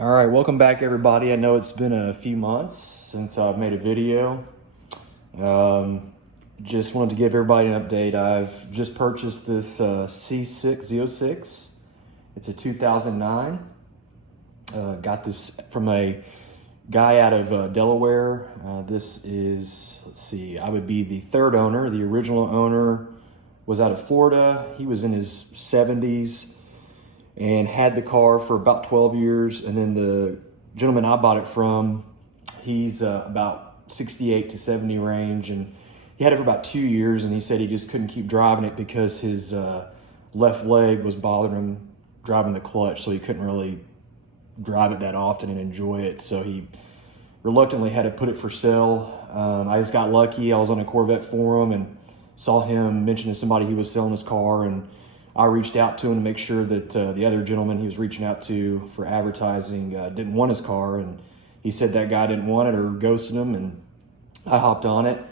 All right, welcome back everybody. I know it's been a few months since I've made a video. Just wanted to give everybody an update. I've just purchased this Z06. It's a 2009. Got this from a guy out of Delaware. This is, let's see, I would be the third owner. The original owner was out of Florida. He was in his 70s. And had the car for about 12 years. And then the gentleman I bought it from, he's about 68 to 70 range. And he had it for about 2 years. And he said he just couldn't keep driving it because his left leg was bothering him driving the clutch. So he couldn't really drive it that often and enjoy it. So he reluctantly had to put it for sale. I just got lucky. I was on a Corvette forum and saw him mention to somebody he was selling his car, and I reached out to him to make sure that the other gentleman he was reaching out to for advertising didn't want his car, and he said that guy didn't want it or ghosted him, and I hopped on it.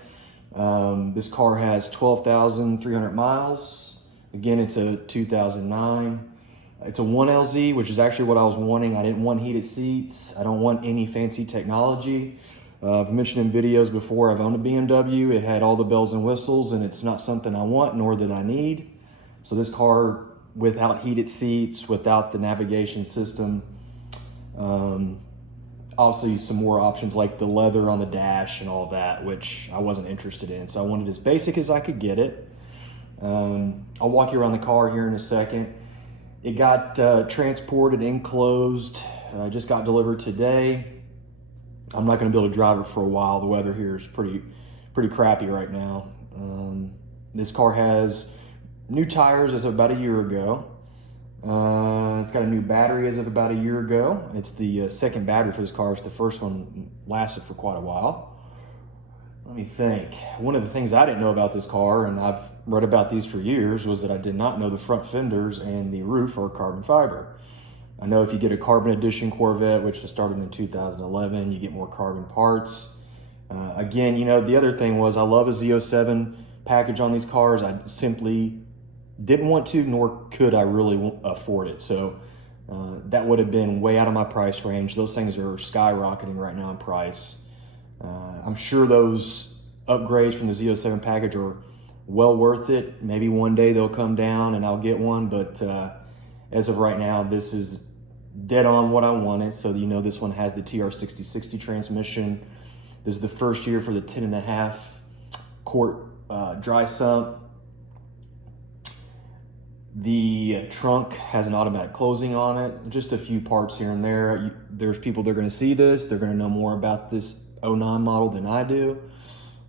This car has 12,300 miles. Again, it's a 2009. It's a 1LZ, which is actually what I was wanting. I didn't want heated seats. I don't want any fancy technology. I've mentioned in videos before, I've owned a BMW. It had all the bells and whistles, and it's not something I want nor that I need. So this car, without heated seats, without the navigation system, obviously some more options like the leather on the dash and all that, which I wasn't interested in. So I wanted as basic as I could get it. I'll walk you around the car here in a second. It got transported enclosed. Just got delivered today. I'm not going to be able to drive it for a while. The weather here is pretty crappy right now. This car has new tires as of about a year ago. It's got a new battery as of about a year ago. It's the second battery for this car. The first one lasted for quite a while. Let me think. One of the things I didn't know about this car, and I've read about these for years, was that I did not know the front fenders and the roof are carbon fiber. I know if you get a carbon edition Corvette, which was started in 2011, you get more carbon parts. Again, you know, the other thing was I love a Z07 package on these cars. I simply didn't want to, nor could I really afford it. So that would have been way out of my price range. Those things are skyrocketing right now in price. I'm sure those upgrades from the Z07 package are well worth it. Maybe one day they'll come down and I'll get one, but as of right now, this is dead on what I wanted. So you know, this one has the TR6060 transmission. This is the first year for the 10.5 quart dry sump. The trunk has an automatic closing on it. Just a few parts here and there. There's people that are going to see this. They're going to know more about this '09 model than I do.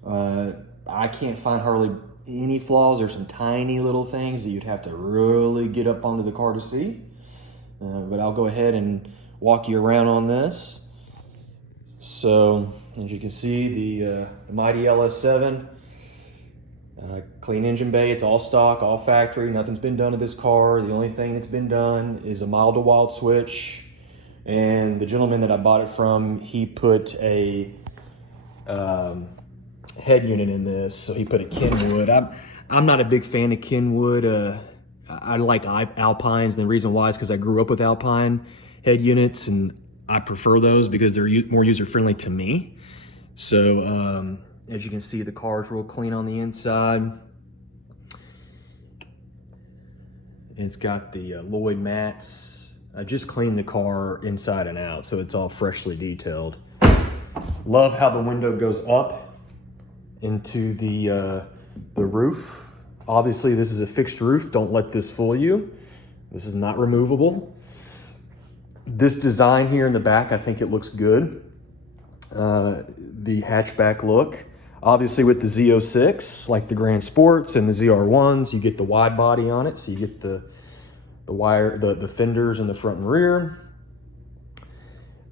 I can't find hardly any flaws. There's some tiny little things that you'd have to really get up onto the car to see. But I'll go ahead and walk you around on this. So as you can see, the mighty LS7. Clean engine bay. It's all stock, all factory. Nothing's been done to this car. The only thing that's been done is a mild to wild switch. And the gentleman that I bought it from, he put a head unit in this. So he put a Kenwood. I'm not a big fan of Kenwood. I like Alpines. And the reason why is because I grew up with Alpine head units, and I prefer those because they're more user-friendly to me. So as you can see, the car is real clean on the inside. It's got the Lloyd mats. I just cleaned the car inside and out, so it's all freshly detailed. Love how the window goes up into the roof. Obviously, this is a fixed roof. Don't let this fool you. This is not removable. This design here in the back, I think it looks good. The hatchback look. Obviously with the Z06, like the Grand Sports and the ZR1s, you get the wide body on it. So you get the fenders in the front and rear.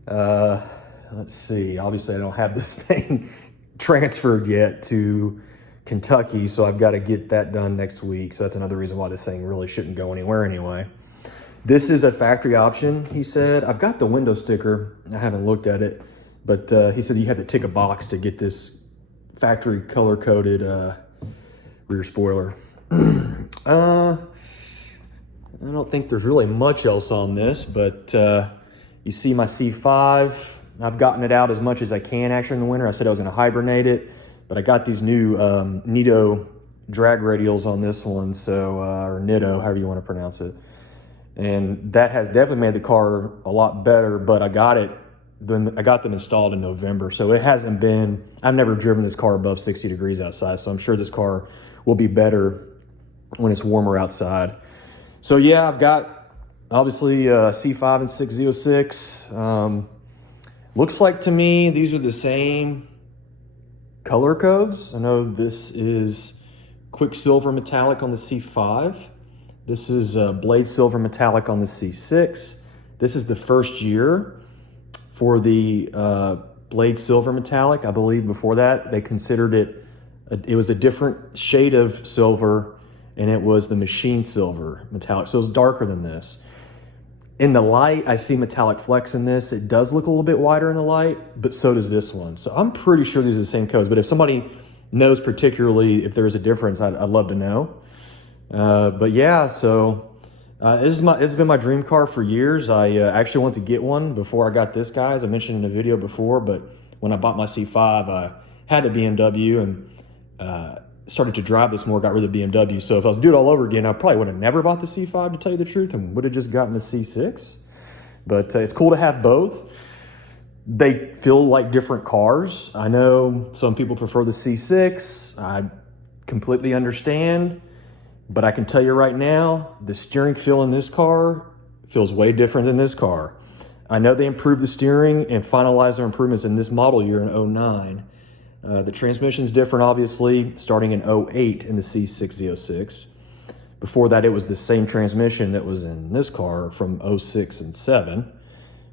Let's see, obviously I don't have this thing transferred yet to Kentucky, so I've got to get that done next week. So that's another reason why this thing really shouldn't go anywhere anyway. This is a factory option, he said. I've got the window sticker. I haven't looked at it, but he said you have to tick a box to get this factory color-coded rear spoiler. I don't think there's really much else on this, but You see my C5. I've gotten it out as much as I can actually in the winter. I said I was going to hibernate it, but I got these new Nitto drag radials on this one, so or Nitto, however you want to pronounce it. And that has definitely made the car a lot better, but I got them installed in November, so it hasn't been, I've never driven this car above 60 degrees outside, so I'm sure this car will be better when it's warmer outside. So yeah, I've got obviously C5 and 6 Z06. Looks like to me these are the same color codes. I know this is Quicksilver Metallic on the C5. This is Blade Silver Metallic on the C6. This is the first year for the Blade Silver Metallic. I believe before that they considered it was a different shade of silver, and it was the Machine Silver Metallic. So it was darker than this. In the light, I see metallic flecks in this. It does look a little bit wider in the light, but so does this one. So I'm pretty sure these are the same codes, but if somebody knows particularly if there is a difference, I'd love to know. But yeah, so this has been my dream car for years. I actually wanted to get one before I got this guy, as I mentioned in a video before, but when I bought my C5, I had a BMW and started to drive this more, got rid of the BMW. So if I was to do it all over again, I probably would have never bought the C5 to tell you the truth, and would have just gotten the C6. But it's cool to have both. They feel like different cars. I know some people prefer the C6. I completely understand. But I can tell you right now, the steering feel in this car feels way different than this car. I know they improved the steering and finalized their improvements in this model year in 09. The transmission's different, obviously, starting in 08 in the C6 Z06. Before that, it was the same transmission that was in this car from 06 and 7,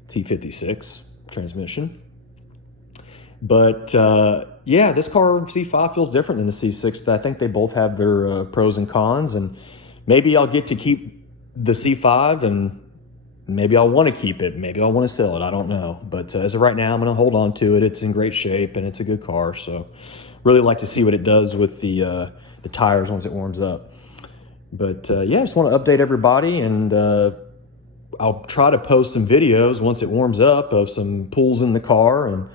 T56 transmission. But yeah, this car C5 feels different than the C6. I think they both have their pros and cons, and maybe I'll get to keep the C5 and maybe I'll want to keep it. Maybe I'll want to sell it. I don't know. But as of right now, I'm going to hold on to it. It's in great shape and it's a good car. So really like to see what it does with the tires once it warms up. But yeah, I just want to update everybody, and I'll try to post some videos once it warms up of some pulls in the car and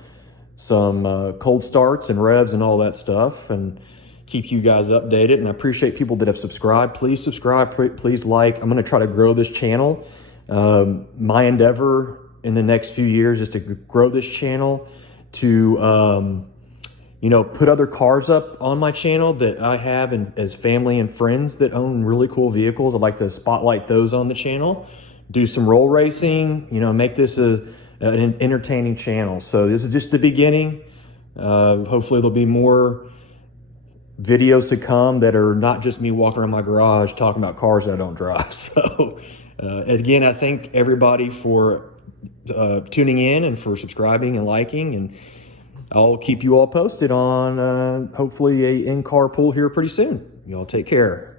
some cold starts and revs and all that stuff, and keep you guys updated. And I appreciate people that have subscribed. Please subscribe, please like. I'm going to try to grow this channel. My endeavor in the next few years is to grow this channel to, you know, put other cars up on my channel that I have as family and friends that own really cool vehicles. I'd like to spotlight those on the channel, do some roll racing, you know, make this an entertaining channel. So this is just the beginning. Hopefully there'll be more videos to come that are not just me walking around my garage talking about cars that I don't drive. So again, I thank everybody for tuning in and for subscribing and liking, and I'll keep you all posted on hopefully a in-car pull here pretty soon. Y'all take care.